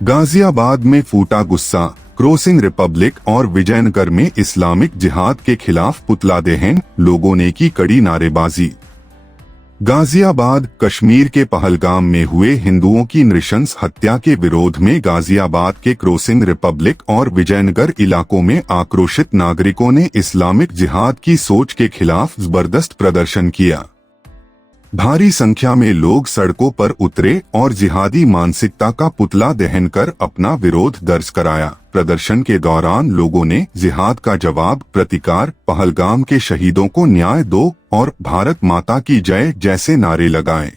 गाजियाबाद में फूटा गुस्सा, क्रॉसिंग रिपब्लिक और विजयनगर में इस्लामिक जिहाद के खिलाफ पुतला दहन, लोगों ने की कड़ी नारेबाजी। गाजियाबाद, कश्मीर के पहलगाम में हुए हिंदुओं की नृशंस हत्या के विरोध में गाजियाबाद के क्रॉसिंग रिपब्लिक और विजयनगर इलाकों में आक्रोशित नागरिकों ने इस्लामिक जिहाद की सोच के खिलाफ जबरदस्त प्रदर्शन किया। भारी संख्या में लोग सड़कों पर उतरे और जिहादी मानसिकता का पुतला दहन कर अपना विरोध दर्ज कराया। प्रदर्शन के दौरान लोगों ने जिहाद का जवाब, प्रतिकार, पहलगाम के शहीदों को न्याय दो और भारत माता की जय जैसे नारे लगाए।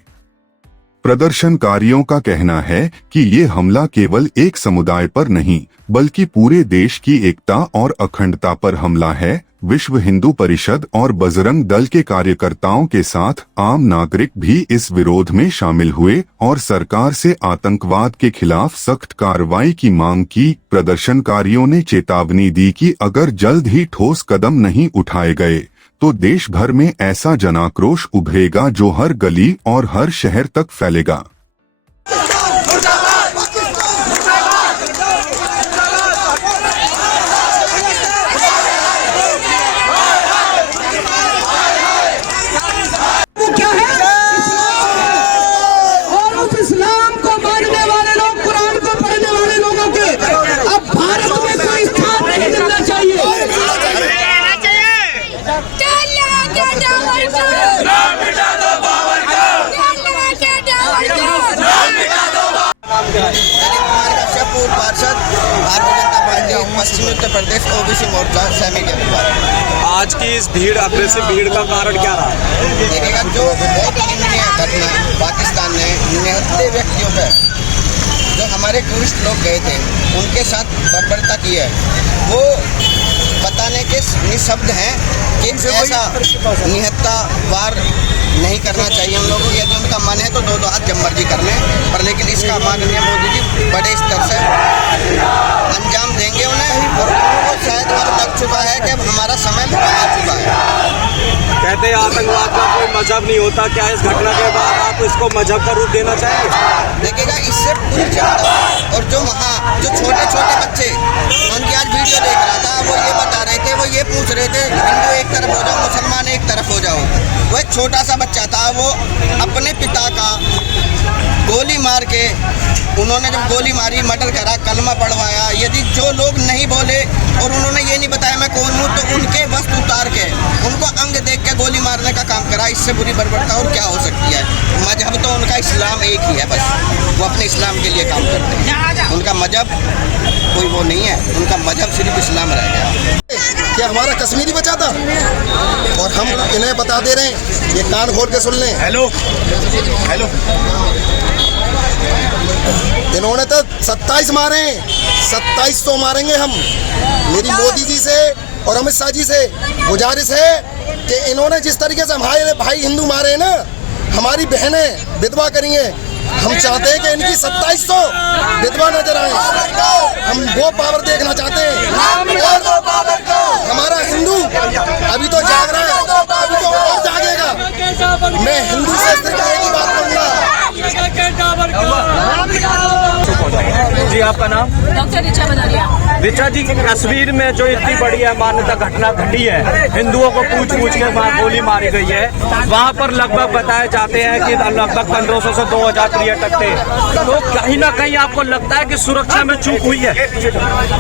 प्रदर्शनकारियों का कहना है कि ये हमला केवल एक समुदाय पर नहीं बल्कि पूरे देश की एकता और अखंडता पर हमला है। विश्व हिंदू परिषद और बजरंग दल के कार्यकर्ताओं के साथ आम नागरिक भी इस विरोध में शामिल हुए और सरकार से आतंकवाद के खिलाफ सख्त कार्रवाई की मांग की। प्रदर्शनकारियों ने चेतावनी दी कि अगर जल्द ही ठोस कदम नहीं उठाए गए तो देश भर में ऐसा जनाक्रोश उभरेगा जो हर गली और हर शहर तक फैलेगा। पार्षद भारतीय जनता पार्टी पश्चिमी उत्तर प्रदेश ओबीसी मोर्चा सेमी के विभाग। आज की इस भीड़, अग्रेसिव भीड़ का कारण क्या रहा? देखिएगा, जो बहुत निंदनीय घटना पाकिस्तान ने निहत्थे व्यक्तियों पर जो हमारे टूरिस्ट लोग गए थे उनके साथ बर्बरता की है, वो बताने के निःशब्द हैं कि ऐसा निहत्था वार नहीं करना चाहिए उन लोगों को। यदि उनका मन है तो दो हाथ जब मर्जी कर लें, पर लेकिन इसका माननीय मोदी जी बड़े स्तर से अंजाम देंगे उन्हें, और उनको शायद अब लग चुका है कि अब हमारा समय आ चुका है। कहते हैं आतंकवाद का कोई मजहब नहीं होता, क्या इस घटना के बाद आप इसको मजहब का रूप देना चाहेंगे? देखिएगा, इससे पूरी जनता और जो वहाँ जो छोटे छोटे बच्चे, उनकी आज वीडियो देख रहा था, वो ये बता रहे थे, वो ये पूछ रहे थे हिंदू एक तरफ हो जाओ, मुसलमान एक तरफ हो जाओ। वो एक छोटा सा बच्चा था, वो अपने पिता का गोली मार के, उन्होंने जब गोली मारी, मर्डर करा, कलमा पढ़वाया। यदि जो लोग नहीं बोले और उन्होंने ये नहीं बताया मैं कौन हूँ, तो उनके वस्त्र उतार के उनको अंग देख के गोली मारने का काम करा। इससे बुरी बर्बरता और क्या हो सकती है? मजहब तो उनका इस्लाम एक ही है, बस वो अपने इस्लाम के लिए काम करते हैं। उनका मजहब कोई वो नहीं है, उनका मजहब सिर्फ इस्लाम रह गया। क्या हमारा कश्मीरी बचा था और हम इन्हें बता दे रहे हैं, ये कान खोल के सुन लें। हेलो हेलो, इन्होंने तो 27 मारे, 2700 मारेंगे हम। मेरी मोदी जी से और अमित शाह जी से गुजारिश है कि इन्होंने जिस तरीके से हमारे भाई हिंदू मारे हैं ना, हमारी बहनें विधवा करेंगे। हम चाहते हैं कि इनकी 2700 विधवा नजर आए। हम वो पावर देखना चाहते हैं। और हमारा हिंदू अभी तो जाग रहा है, अभी तो और जागेगा। मैं हिंदू से सिर्फ एक ही बात कहूँगा। जी, आपका नाम? डॉक्टर ऋचा बदारिया। ऋचा जी, कश्मीर में जो इतनी बड़ी अमानता घटना घटी है, हिंदुओं को पूछ के गोली मारी गई है, वहाँ पर लगभग बताए जाते हैं कि लगभग 1500 से 2000 पर्यटक थे। तो कहीं ना कहीं आपको लगता है कि सुरक्षा में चूक हुई है?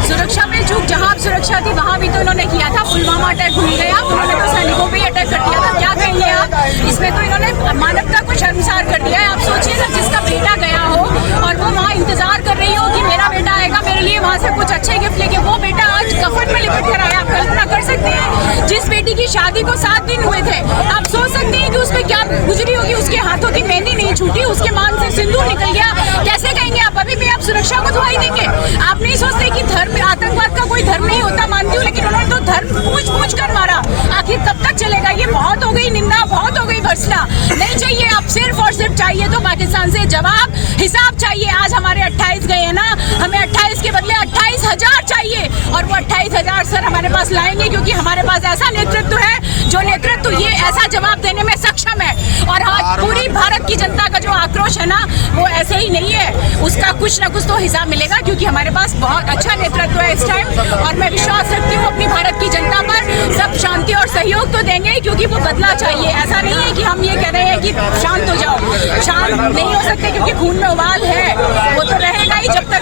सुरक्षा में चूक जहाँ सुरक्षा थी वहाँ भी तो इन्होंने किया था। पुलवामा अटैक भूल गया, उन्होंने तो सैनिकों पे अटैक कर दिया था। क्या कहेंगे आप? इसमें तो इन्होंने मानवता को शर्मसार कर दिया है। आप सोचिए ना, जिसका बेटा गया हो और वो वहाँ इंतजार कर रही हो कि मेरा बेटा आएगा, मेरे लिए वहाँ से कुछ अच्छे गिफ्ट लेके, वो बेटा आज कफन में लिपट कर आया। आप कल्पना कर सकते हैं, जिस बेटी की शादी को 7 दिन हुए थे, आप सोच सकते हैं कि उसमें क्या गुजरी होगी। उसके हाथों की मेहंदी नहीं छूटी, उसके मान से सिंदूर निकल गया। कैसे कहेंगे आप? अभी भी आप सुरक्षा को दुहाई देंगे? आप नहीं सोचते कि धर्म, आतंकवाद का कोई धर्म नहीं होता, मानती हूँ, लेकिन उन्होंने तो धर्म पूछ कर मारा। आखिर कब तक चलेगा? ये बहुत हो गई निंदा, बहुत हो गई भर्सना। नहीं चाहिए, अब सिर्फ और सिर्फ चाहिए तो पाकिस्तान से जवाब, हिसाब चाहिए। आज हमारे 28 गए हैं ना, हमें 28 के बदले 28,000 चाहिए, और वो 28,000 सर हमारे पास लाएंगे, क्योंकि हमारे पास ऐसा नेतृत्व है जो नेतृत्व ये ऐसा जवाब देने में सक्षम है। और आज पूरी भारत की जनता का जो आक्रोश है ना, वो ऐसे ही नहीं है, उसका कुछ ना कुछ तो हिसाब मिलेगा, क्योंकि हमारे पास बहुत अच्छा नेतृत्व है इस टाइम। और मैं विश्वास रखती हूँ अपनी भारत की जनता पर, सब शांति और सहयोग तो देंगे, क्योंकि वो बदला चाहिए। ऐसा नहीं है कि हम ये कह रहे हैं कि शांत हो जाओ, शांत नहीं हो सकते, क्योंकि खून में उबाल है, वो तो रहेगा ही जब तक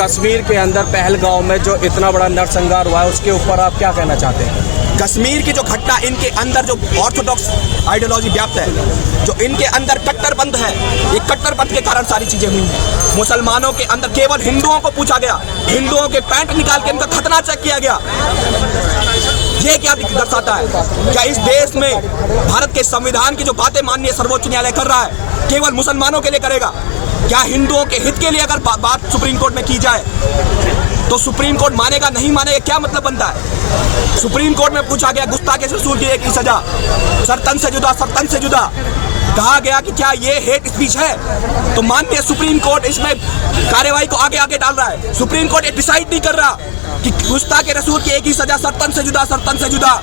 कश्मीर के अंदर पहलगांव में जो इतना बड़ा नरसंहार हुआ है, उसके ऊपर आप क्या कहना चाहते हैं? कश्मीर की जो घटना, इनके अंदर जो ऑर्थोडॉक्स आइडियोलॉजी व्याप्त है, जो इनके अंदर कट्टरपंथ है, ये कट्टरपंथ के कारण सारी चीजें हुई हैं। मुसलमानों के अंदर केवल हिंदुओं को पूछा गया, हिंदुओं के पैंट निकाल के इनका खतना चेक किया गया। ये क्या दर्शाता है? क्या इस देश में भारत के संविधान की जो बातें माननीय सर्वोच्च न्यायालय कर रहा है, केवल मुसलमानों के लिए करेगा? क्या हिंदुओं के हित के लिए अगर बात सुप्रीम कोर्ट में की जाए तो सुप्रीम कोर्ट मानेगा, नहीं मानेगा, क्या मतलब बनता है? सुप्रीम कोर्ट में पूछा गया गुस्ताखे रसूल की एक ही सजा, सरतन से जुदा, सरतन से जुदा। कहा गया कि क्या ये हेट स्पीच है? तो माननीय सुप्रीम कोर्ट इसमें कार्यवाही को आगे आगे डाल रहा है। सुप्रीम कोर्ट ये डिसाइड नहीं कर रहा कि गुस्ताखे रसूल की एक ही सजा, सरतन से जुदा, सरतन से जुदा,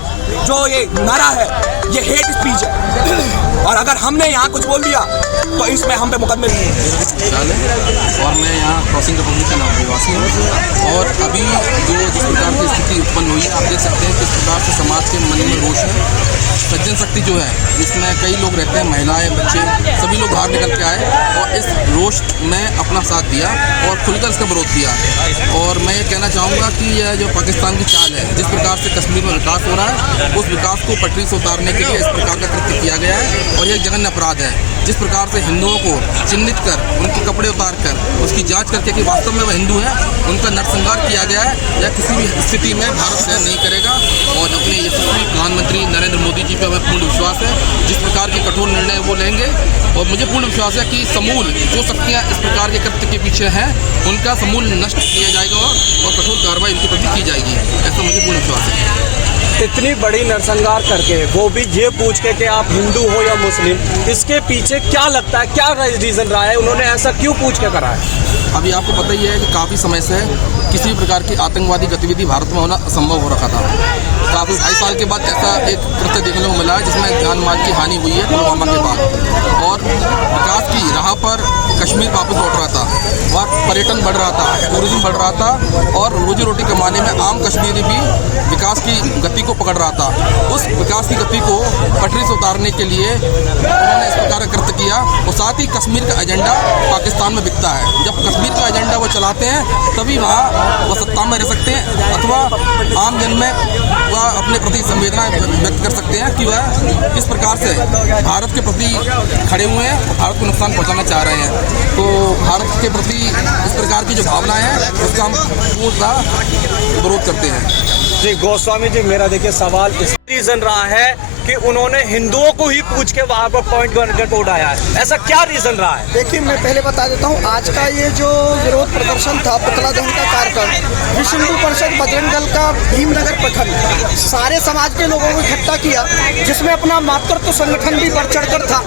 जो ये नारा है, ये हेट स्पीच है। और अगर हमने यहाँ कुछ बोल दिया तो इसमें हम पे मुकदमे भी हैं। और मैं यहाँ क्रॉसिंग रिपब्लिक का निवासी हूँ। और अभी जिस प्रकार की स्थिति उत्पन्न हुई है, आप देख सकते हैं किस प्रकार से समाज के मन में रोष है। सज्जन शक्ति जो है, इसमें कई लोग रहते हैं, महिलाएं, बच्चे, सभी लोग बाहर निकल के आए और इस रोष में अपना साथ दिया और खुलकर इसका विरोध किया। और मैं ये कहना चाहूँगा कि यह जो पाकिस्तान की चाल है, जिस प्रकार से कश्मीर में विकास हो रहा है, उस विकास को पटरी से उतारने के लिए इस प्रकार का कृत्य किया गया है। और यह जघन्य अपराध है। जिस प्रकार से हिंदुओं को चिन्हित कर, उनके कपड़े उतार कर, उसकी जांच करके कि वास्तव में वह हिंदू हैं, उनका नरसंहार किया गया है, यह किसी भी स्थिति में भारत सहन नहीं करेगा। और अपने यशस्वी प्रधानमंत्री नरेंद्र मोदी जी पर हमें पूर्ण विश्वास है, जिस प्रकार के कठोर निर्णय वो लेंगे। और मुझे पूर्ण विश्वास है कि समूल जो शक्तियाँ इस प्रकार के कृत्य के पीछे हैं, उनका समूल नष्ट किया जाएगा और कठोर कार्रवाई इनके प्रति की जाएगी, ऐसा मुझे पूर्ण विश्वास है। इतनी बड़ी नरसंहार करके, वो भी ये पूछ के कि आप हिंदू हो या मुस्लिम, इसके पीछे क्या लगता है, क्या रीजन रहा है? उन्होंने ऐसा क्यों पूछ के करा है? अभी आपको पता ही है कि काफ़ी समय से किसी भी प्रकार की आतंकवादी गतिविधि भारत में होना असंभव हो रखा था। काफ़ी 2.5 साल के बाद ऐसा एक कृत्य देखने को मिला है जिसमें जान माल की हानि हुई है पुलवामा के बाद। और विकास की राह पर कश्मीर वापस लौट रहा था, वहाँ पर्यटन बढ़ रहा था, टूरिज्म बढ़ रहा था और रोजी रोटी कमाने में आम कश्मीरी भी विकास की गति को पकड़ रहा था। उस विकास की गति को पटरी से उतारने के लिए उन्होंने इस प्रकार का कृत्य किया। और साथ ही कश्मीर का एजेंडा पाकिस्तान में बिकता है। जब कश्मीर का एजेंडा वो चलाते हैं, तभी वहाँ वो सत्ता में रह सकते हैं अथवा आम जन में वह अपने प्रति संवेदना व्यक्त कर सकते हैं कि वह किस प्रकार से भारत के प्रति खड़े हुए हैं और भारत को नुकसान पहुँचाना चाह रहे हैं। तो भारत के प्रति इस प्रकार की जो भावनाएं हैं, उसका हम पूर्णतः विरोध करते हैं। जी गोस्वामी जी, मेरा देखिए सवाल इस रीजन रहा है कि उन्होंने हिंदुओं को ही पूछ के वहाँ पर पॉइंट करके उठाया है, ऐसा क्या रीजन रहा है? देखिए, मैं पहले बता देता हूँ, आज का ये जो विरोध प्रदर्शन था, पुतला दहन का कार्यक्रम विश्व हिंदू परिषद बजरंग दल का भीमनगर प्रखंड सारे समाज के लोगों को इकट्ठा किया, जिसमें अपना मातृत्व संगठन भी बढ़ चढ़कर था,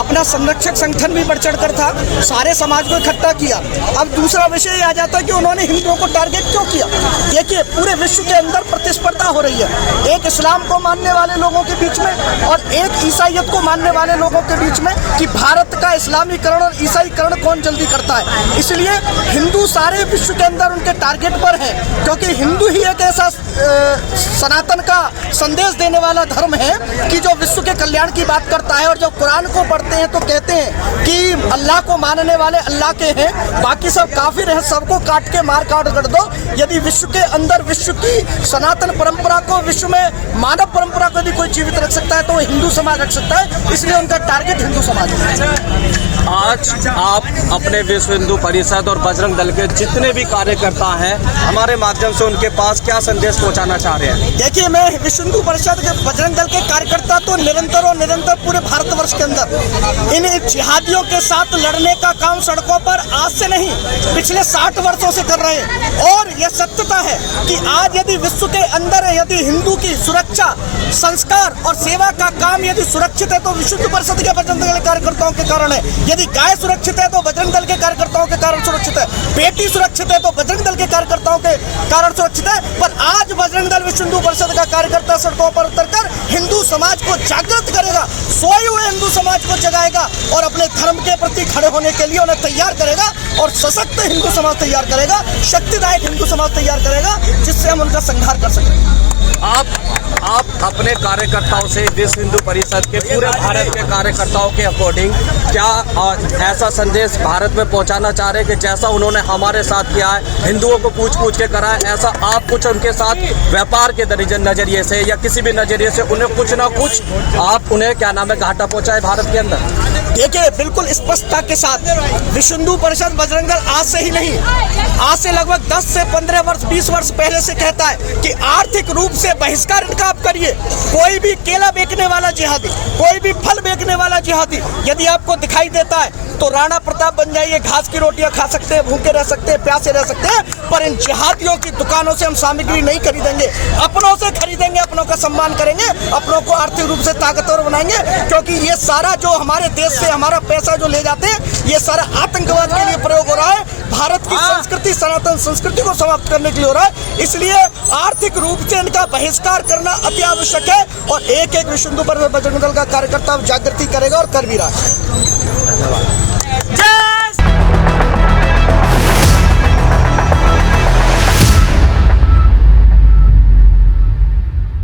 अपना संरक्षक संगठन भी बढ़ चढ़कर था, सारे समाज को इकट्ठा किया। अब दूसरा विषय आ जाता है कि उन्होंने हिंदुओं को टारगेट क्यों किया। देखिए, पूरे विश्व के अंदर प्रतिस्पर्धा हो रही है, एक इस्लाम को मानने वाले लोगों के बीच में और एक ईसाईयत को मानने वाले लोगों के बीच में कि भारत का इस्लामीकरण और ईसाईकरण कौन जल्दी करता है। इसलिए हिंदू सारे विश्व के अंदर उनके टारगेट पर है, क्योंकि हिंदू ही एक ऐसा सनातन का संदेश देने वाला धर्म है कि जो विश्व के कल्याण की बात करता है। और जब कुरान को पढ़ते हैं तो कहते हैं कि अल्लाह को मानने वाले अल्लाह के हैं, बाकी सब काफिर हैं, सबको काट के मार काट कर दो। यदि विश्व के अंदर विश्व की सनातन परंपरा को, विश्व में मानव परंपरा को यदि कोई जीवित रख सकता है तो हिंदू समाज रख सकता है, इसलिए उनका टारगेट हिंदू समाज है। आज आप अपने विश्व हिंदू परिषद और बजरंग दल के जितने भी कार्यकर्ता हैं, हमारे माध्यम से उनके पास क्या संदेश पहुंचाना चाह रहे हैं? देखिए, मैं विश्व हिंदू परिषद के बजरंग दल के कार्यकर्ता तो निरंतर और निरंतर पूरे भारतवर्ष के अंदर इन जिहादियों के साथ लड़ने का काम सड़कों पर आज से नहीं, पिछले 60 वर्षों से कर रहे हैं। और यह सत्यता है कि आज यदि विश्व के अंदर यदि हिंदू की सुरक्षा, संस्कार और सेवा का काम यदि सुरक्षित है तो विश्व हिंदू परिषद के बजरंग दल कार्यकर्ताओं के कारण है। यदि गाय सुरक्षित है तो बजरंग दल के कार्यकर्ताओं के कारण सुरक्षित है, बेटी सुरक्षित है तो बजरंग दल के कार्यकर्ताओं के कारण सुरक्षित है। पर आज बजरंग दल विश्व हिंदू परिषद का कार्यकर्ता सड़कों पर उतरकर हिंदू समाज को जागृत करेगा, सोए हुए हिंदू समाज को जगाएगा और अपने धर्म के प्रति खड़े होने के लिए उन्हें तैयार करेगा और सशक्त हिंदू समाज तैयार करेगा, शक्तिदायक हिंदू समाज तैयार करेगा, जिससे हम उनका संहार कर सकें। आप अपने कार्यकर्ताओं से विश्व हिंदू परिषद के पूरे भारत के कार्यकर्ताओं के अकॉर्डिंग क्या ऐसा संदेश भारत में पहुंचाना चाह रहे हैं कि जैसा उन्होंने हमारे साथ किया है, हिंदुओं को पूछ पूछ के करा है, ऐसा आप कुछ उनके साथ व्यापार के नजरिए से या किसी भी नजरिए से उन्हें कुछ ना कुछ आप उन्हें क्या नाम है घाटा पहुंचाए भारत के अंदर? देखिए, बिल्कुल स्पष्टता के साथ विश्व हिंदू परिषद बजरंग दल आज से ही नहीं, आज से लगभग 10 से 15 वर्ष 20 वर्ष पहले से कहता है कि आर्थिक रूप से बहिष्कार इनका आप करिए। कोई भी केला बेचने वाला जिहादी, कोई भी फल बेचने वाला जिहादी यदि आपको दिखाई देता है तो राणा प्रताप बन जाइए, घास की रोटियां खा सकते हैं, भूखे रह सकते हैं, प्यासे रह सकते हैं, पर इन जिहादियों की दुकानों से हम सामग्री नहीं खरीदेंगे, अपनों से खरीदेंगे, अपनों का सम्मान करेंगे, अपनों को आर्थिक रूप से ताकतवर बनाएंगे। क्योंकि ये सारा जो हमारे देश से हमारा पैसा जो ले जाते हैं, ये सारा आतंकवाद के लिए प्रयोग हो रहा है, भारत की संस्कृति, सनातन संस्कृति को समाप्त करने के लिए हो रहा है। इसलिए आर्थिक रूप से इनका बहिष्कार करना अति आवश्यक है और एक एक विश्व हिंदू परिषद बजरंग दल का कार्यकर्ता जागृति करेगा और कर भी रहा है। धन्यवाद।